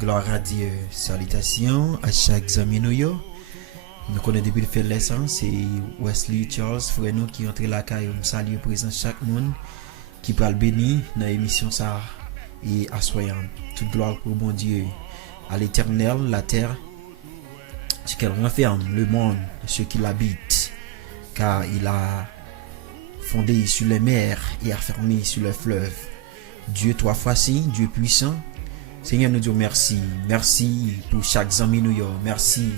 Gloire à Dieu. Salutations à chaque ami nous yo. Nous connaissons depuis le fait de l'essence, c'est Wesley Charles, frère nous qui entre la caille, nous saluons présent chaque monde qui peut le bénir dans l'émission ça et assoyant. Toute gloire pour bon Dieu, à l'éternel, la terre, ce qu'elle renferme, le monde, ceux qui l'habitent, car il a fondé sur les mers et affermi sur le fleuve. Dieu trois fois si, Dieu puissant. Seigneur, nous disons merci. Merci pour chaque ami nous. Merci,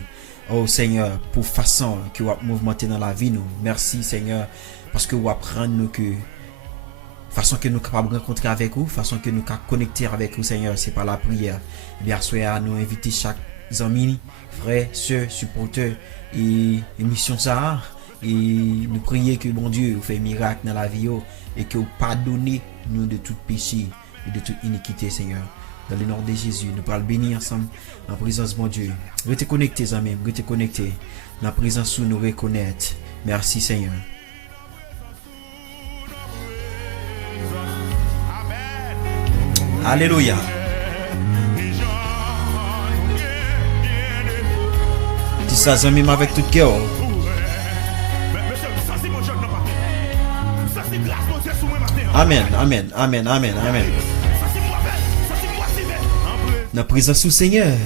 oh Seigneur, pour façon que vous avez mouvementé dans la vie nous. Merci, Seigneur, parce que vous apprenez nous que façon que nous sommes capables de rencontrer avec vous, façon que nous sommes connecter avec vous, Seigneur, c'est par la prière. Bien, soyez à nous inviter chaque ami, frère, soeur, supporter et émission ça. Et nous prions que bon Dieu vous fait miracle dans la vie et que vous pardonnez nous de tout péché et de toute iniquité, Seigneur. Dans le nom de Jésus, nous parlons bénir ensemble en présence de bon Dieu. Restez connectés, amis, restez connectés. Dans la présence où nous reconnaître. Merci, Seigneur. Alléluia. Dis ça, amis, avec tout cœur. Amen, amen, amen, amen, amen. Dans la présence du Seigneur.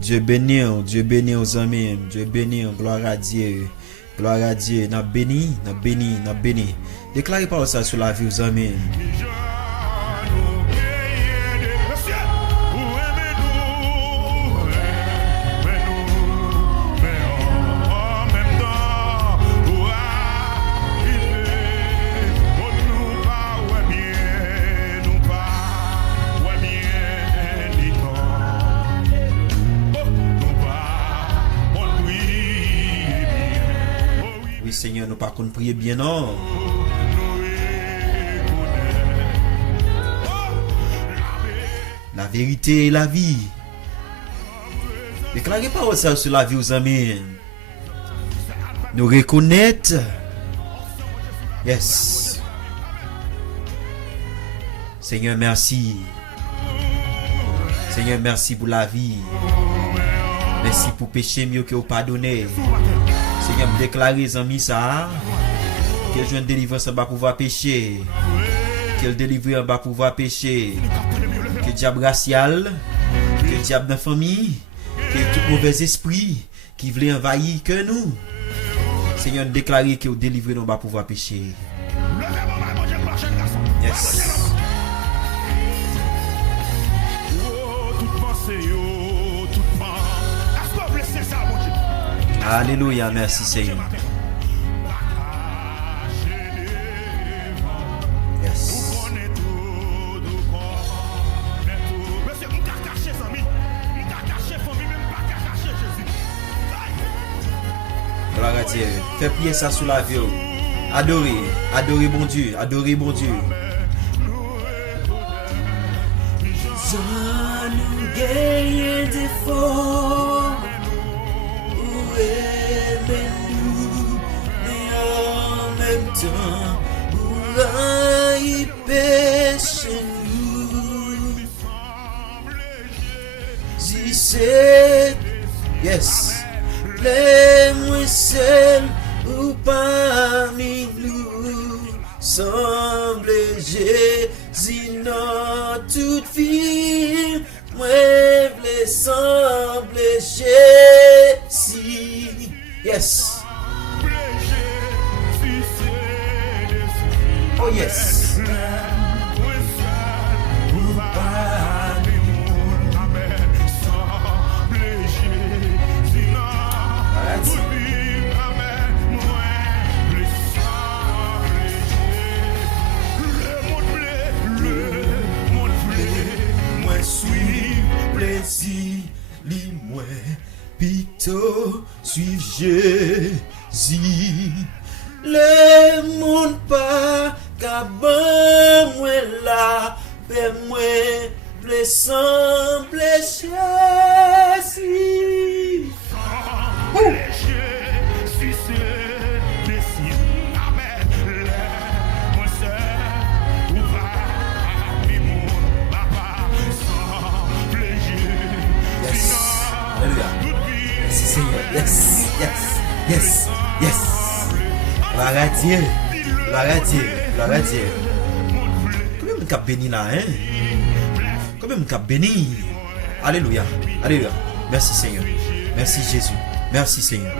Dieu béni aux amis, Dieu béni, gloire à Dieu, n'a béni. Déclarez par ça sur la vie aux amis. Seigneur, nous pas qu'on prie bien, non. La vérité et la vie. Déclarez pas ça sur la vie aux amis. Nous reconnaître. Yes. Seigneur, merci. Seigneur, merci pour la vie. Merci pour péché mieux que vous pardonner. Seigneur, me déclarer les amis ça, que je ne délivrance en bas pouvoir pécher, que le délivrer en bas pouvoir pécher, que diable racial, que diable de la famille, que tout mauvais esprit qui voulait envahir que nous. Seigneur, déclarer que vous délivrez en bas pouvoir pécher. Yes. Alléluia, merci Seigneur. Yes. Gloire à Dieu. Fais prier ça sous la vie. Adorez bon Dieu, adorez bon Dieu. Nous gagnons des forts. Où est-nous? Et en même temps, y péché nous. Si c'est, yes, les moins seuls ou parmi nous, semble Jésus dans toute vie, moi v'le semble Jésus, yes. Oh yes. Moi suis plaisir, moi plutôt suis Jésus. Le monde pas qu'à moi là, vers moi, le semble Jésus. Merci Seigneur. Yes, yes, yes, yes. Gloire à Dieu. Gloire à Dieu. Gloire à Dieu. Combien de cap béni là, hein? Combien de cap béni? Alléluia. Alléluia. Merci Seigneur. Merci Jésus. Merci Seigneur.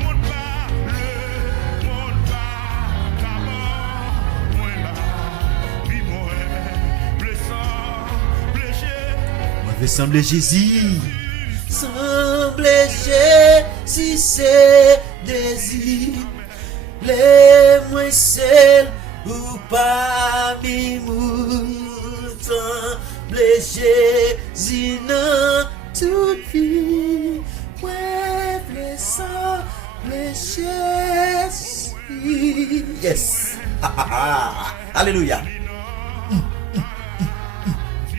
Moi je semble Jésus. Semble Jésus, c'est désir. Les moins seuls ou parmi nous, semble Jésus dans toute vie. Ouais, le semble Jésus. Yes. Alléluia.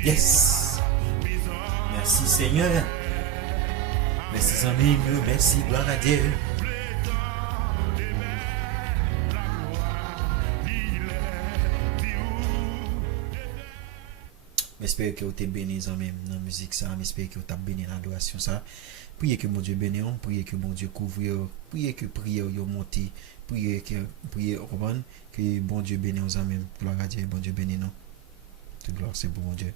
Yes. Merci Seigneur. Merci amis, merci, gloire à Dieu. J'espère que vous êtes bénis dans la musique ça, j'espère que vous êtes bénis dans l'adoration ça. Priez que mon Dieu bénisse, priez que mon Dieu couvre, priez que prière yo monte, priez que bon Dieu bénisse en même. Gloire à Dieu, bon Dieu bénisse nous. Toute gloire c'est pour mon Dieu.